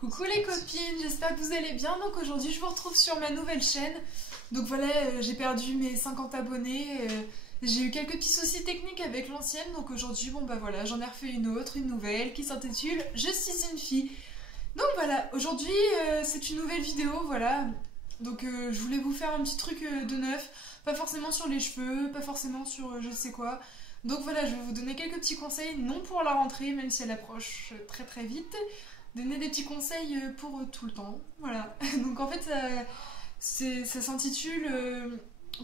Coucou les copines, j'espère que vous allez bien. Donc aujourd'hui je vous retrouve sur ma nouvelle chaîne. Donc voilà, j'ai perdu mes 50 abonnés. J'ai eu quelques petits soucis techniques avec l'ancienne. Donc aujourd'hui, bon bah voilà, j'en ai refait une autre, une nouvelle qui s'intitule Je suis une fille. Donc voilà, aujourd'hui c'est une nouvelle vidéo, voilà. Donc je voulais vous faire un petit truc de neuf. Pas forcément sur les cheveux, pas forcément sur je sais quoi. Donc voilà, je vais vous donner quelques petits conseils, non pour la rentrée, même si elle approche très très vite. Donner des petits conseils pour tout le temps, voilà. Donc en fait, ça s'intitule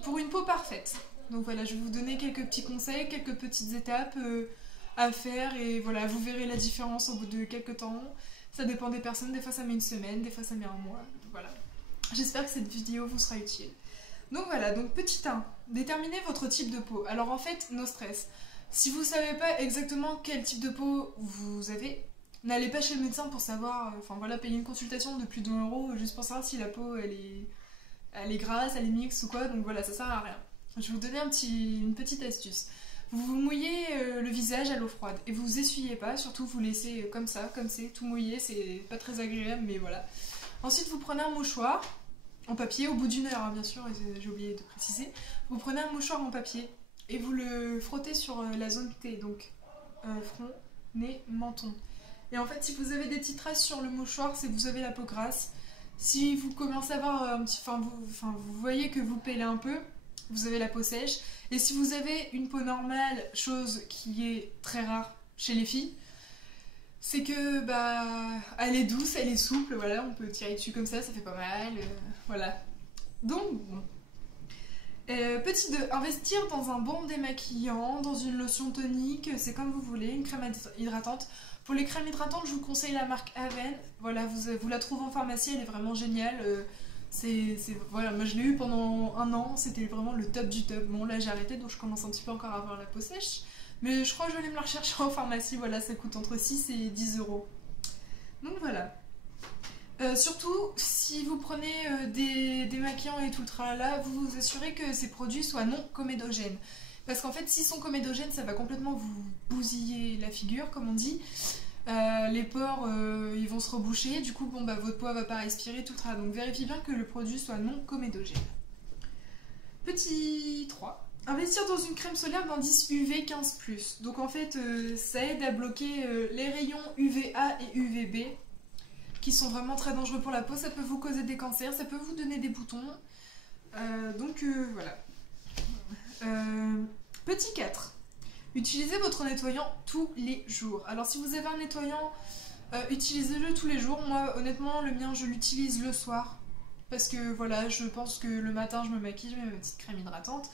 Pour une peau parfaite. Donc voilà, je vais vous donner quelques petits conseils, quelques petites étapes à faire et voilà, vous verrez la différence au bout de quelques temps. Ça dépend des personnes, des fois ça met une semaine, des fois ça met un mois, voilà. J'espère que cette vidéo vous sera utile. Donc voilà, donc petit 1, déterminez votre type de peau. Alors en fait, no stress. Si vous ne savez pas exactement quel type de peau vous avez, n'allez pas chez le médecin pour savoir, enfin voilà, payer une consultation de plus de 1 euro juste pour savoir si la peau elle est grasse, elle est mixte ou quoi, donc voilà, ça sert à rien. Je vais vous donner une petite astuce. Vous vous mouillez le visage à l'eau froide et vous essuyez pas, surtout vous laissez comme ça, comme c'est, tout mouillé, c'est pas très agréable, mais voilà. Ensuite vous prenez un mouchoir en papier, au bout d'1 heure, hein, bien sûr, j'ai oublié de préciser. Vous prenez un mouchoir en papier et vous le frottez sur la zone T, donc front, nez, menton. Et en fait, si vous avez des petites traces sur le mouchoir, c'est que vous avez la peau grasse. Si vous commencez à avoir un petit... vous voyez que vous pèlez un peu, vous avez la peau sèche. Et si vous avez une peau normale, chose qui est très rare chez les filles, c'est que, bah, elle est douce, elle est souple, voilà, on peut tirer dessus comme ça fait pas mal, voilà. Donc, bon. Petit 2, investir dans un bon démaquillant, dans une lotion tonique, c'est comme vous voulez, une crème hydratante. Pour les crèmes hydratantes, je vous conseille la marque Aven. Voilà, vous la trouvez en pharmacie, elle est vraiment géniale. Voilà, moi je l'ai eu pendant 1 an, c'était vraiment le top du top. Bon, là j'ai arrêté, donc je commence un petit peu encore à avoir la peau sèche. Mais je crois que je vais aller me la rechercher en pharmacie. Voilà, ça coûte entre 6 et 10 euros. Donc voilà. Surtout, si vous prenez des démaquillants et tout le tralala, vous vous assurez que ces produits soient non comédogènes. Parce qu'en fait, s'ils sont comédogènes, ça va complètement vous bousiller la figure, comme on dit. Les pores, ils vont se reboucher, du coup, bon, bah, votre peau va pas respirer, tout le tralala. Donc vérifiez bien que le produit soit non comédogène. Petit 3. Investir dans une crème solaire d'indice UV 15+. Donc en fait, ça aide à bloquer les rayons UVA et UVB, qui sont vraiment très dangereux pour la peau. Ça peut vous causer des cancers, ça peut vous donner des boutons. Voilà. Petit 4. Utilisez votre nettoyant tous les jours. Alors si vous avez un nettoyant, utilisez-le tous les jours. Moi, honnêtement, le mien, je l'utilise le soir. Parce que voilà, je pense que le matin, je me maquille, je mets ma petite crème hydratante.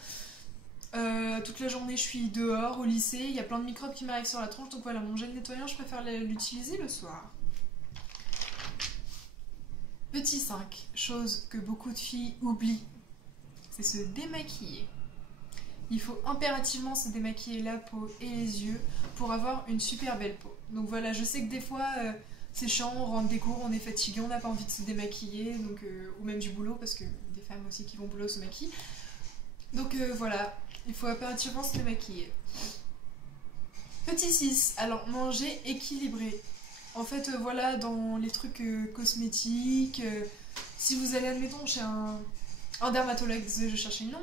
Toute la journée, je suis dehors, au lycée. Il y a plein de microbes qui m'arrivent sur la tronche. Donc voilà, mon gel nettoyant, je préfère l'utiliser le soir. Petit 5, chose que beaucoup de filles oublient, c'est se démaquiller. Il faut impérativement se démaquiller la peau et les yeux pour avoir une super belle peau. Donc voilà, je sais que des fois c'est chiant, on rentre des cours, on est fatigué, on n'a pas envie de se démaquiller, donc, ou même du boulot, parce que des femmes aussi qui vont au boulot se maquillent. Donc voilà, il faut impérativement se démaquiller. Petit 6, alors manger équilibré. En fait, voilà, dans les trucs cosmétiques, si vous allez, admettons, chez un dermatologue, désolé, je cherchais le nom,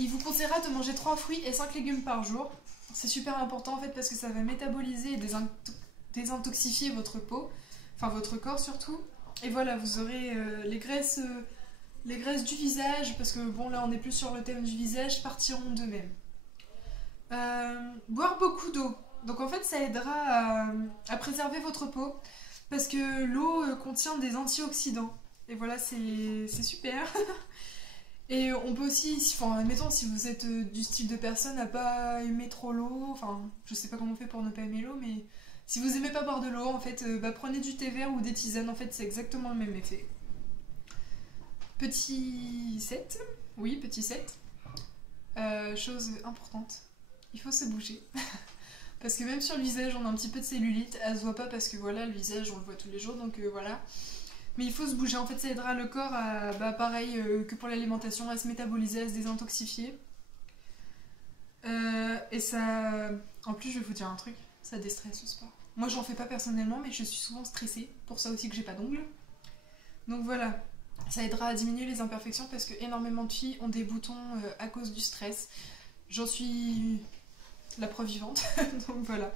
il vous conseillera de manger 3 fruits et 5 légumes par jour. C'est super important en fait parce que ça va métaboliser et désintoxifier votre peau, enfin votre corps surtout. Et voilà, vous aurez les graisses du visage, parce que bon là on est plus sur le thème du visage, partiront d'eux-mêmes. Boire beaucoup d'eau. Donc en fait ça aidera à préserver votre peau parce que l'eau contient des antioxydants. Et voilà, c'est super. Et on peut aussi, enfin admettons si vous êtes du style de personne à pas aimer trop l'eau, enfin je sais pas comment on fait pour ne pas aimer l'eau, mais si vous aimez pas boire de l'eau, en fait prenez du thé vert ou des tisanes, en fait c'est exactement le même effet. Petit 7, oui petit 7, chose importante, il faut se bouger. Parce que même sur le visage, on a un petit peu de cellulite. Elle se voit pas parce que voilà, le visage, on le voit tous les jours, donc voilà. Mais il faut se bouger. En fait, ça aidera le corps à, pareil que pour l'alimentation, à se métaboliser, à se désintoxifier. Et ça... En plus, je vais vous dire un truc, ça déstresse le sport. Moi j'en fais pas personnellement, mais je suis souvent stressée, pour ça aussi que j'ai pas d'ongles. Donc voilà, ça aidera à diminuer les imperfections parce que énormément de filles ont des boutons à cause du stress. J'en suis la preuve vivante, donc voilà.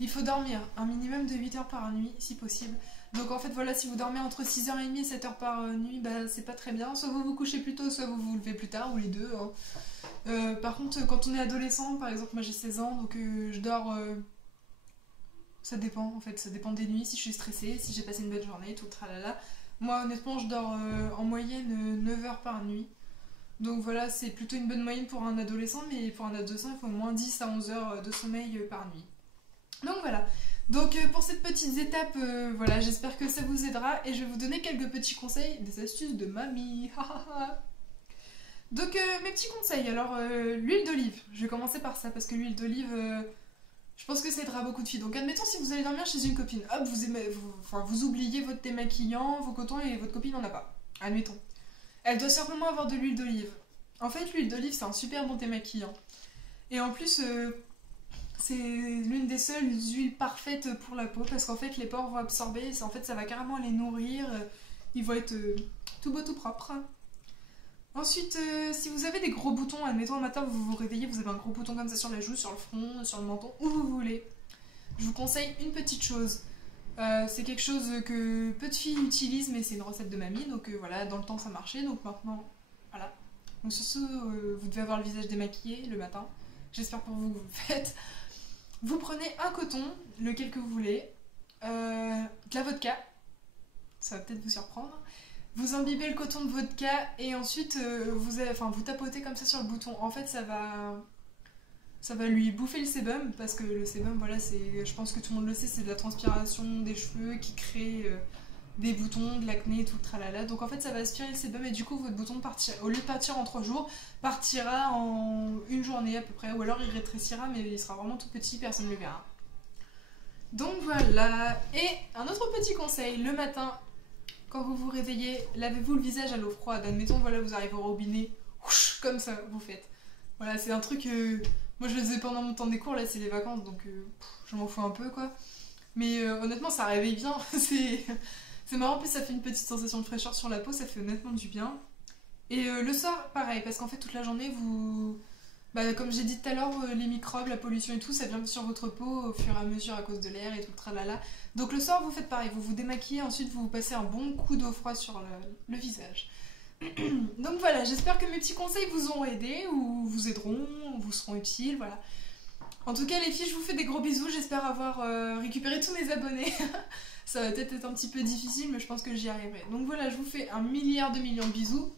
Il faut dormir un minimum de 8 heures par nuit si possible. Donc en fait voilà, si vous dormez entre 6h30 et 7 heures par nuit, bah c'est pas très bien. Soit vous vous couchez plus tôt, soit vous vous levez plus tard, ou les deux. Hein. Par contre, quand on est adolescent, par exemple moi j'ai 16 ans, donc je dors... Ça dépend en fait, ça dépend des nuits, si je suis stressée, si j'ai passé une bonne journée, tout le tralala. Moi honnêtement je dors en moyenne 9 heures par nuit. Donc voilà, c'est plutôt une bonne moyenne pour un adolescent, mais pour un adolescent il faut au moins 10 à 11 heures de sommeil par nuit. Donc voilà, donc pour cette petite étape, voilà, j'espère que ça vous aidera et je vais vous donner quelques petits conseils, des astuces de mamie. Donc mes petits conseils, alors l'huile d'olive, je vais commencer par ça parce que l'huile d'olive, je pense que ça aidera beaucoup de filles. Donc admettons si vous allez dormir chez une copine, hop, vous oubliez votre démaquillant, vos cotons et votre copine n'en a pas, admettons. Elle doit simplement avoir de l'huile d'olive. En fait l'huile d'olive c'est un super bon démaquillant. Et en plus... c'est l'une des seules huiles parfaites pour la peau parce qu'en fait les pores vont absorber, en fait ça va carrément les nourrir, ils vont être tout beau tout propre. Ensuite, si vous avez des gros boutons, admettons un matin vous vous réveillez, vous avez un gros bouton comme ça sur la joue, sur le front, sur le menton, où vous voulez, je vous conseille une petite chose. C'est quelque chose que peu de filles utilisent mais c'est une recette de mamie, donc voilà, dans le temps ça marchait, donc maintenant, voilà. Donc sur ce, vous devez avoir le visage démaquillé le matin, j'espère pour vous que vous le faites. Vous prenez un coton, lequel que vous voulez, de la vodka, ça va peut-être vous surprendre. Vous imbibez le coton de vodka et ensuite vous tapotez comme ça sur le bouton. En fait, ça va lui bouffer le sébum parce que le sébum, voilà, je pense que tout le monde le sait, c'est de la transpiration des cheveux qui crée des boutons, de l'acné, tout le tralala. Donc en fait, ça va aspirer le sébum et du coup, votre bouton partira, au lieu de partir en 3 jours, partira en une journée à peu près. Ou alors il rétrécira, mais il sera vraiment tout petit, personne ne le verra. Donc voilà. Et un autre petit conseil, le matin, quand vous vous réveillez, lavez-vous le visage à l'eau froide. Admettons, voilà, vous arrivez au robinet, comme ça, vous faites. Voilà, c'est un truc... moi, je le faisais pendant mon temps des cours, là, c'est les vacances, donc je m'en fous un peu, quoi. Mais honnêtement, ça réveille bien. C'est marrant, en plus ça fait une petite sensation de fraîcheur sur la peau, ça fait honnêtement du bien. Et le soir, pareil, parce qu'en fait toute la journée, comme j'ai dit tout à l'heure, les microbes, la pollution et tout, ça vient sur votre peau au fur et à mesure à cause de l'air et tout le tralala. Donc le soir, vous faites pareil, vous vous démaquillez, ensuite vous passez un bon coup d'eau froide sur le visage. Donc voilà, j'espère que mes petits conseils vous ont aidé, ou vous aideront, ou vous seront utiles, voilà. En tout cas les filles, je vous fais des gros bisous, j'espère avoir récupéré tous mes abonnés. Ça va peut-être être un petit peu difficile, mais je pense que j'y arriverai. Donc voilà, je vous fais un milliard de millions de bisous.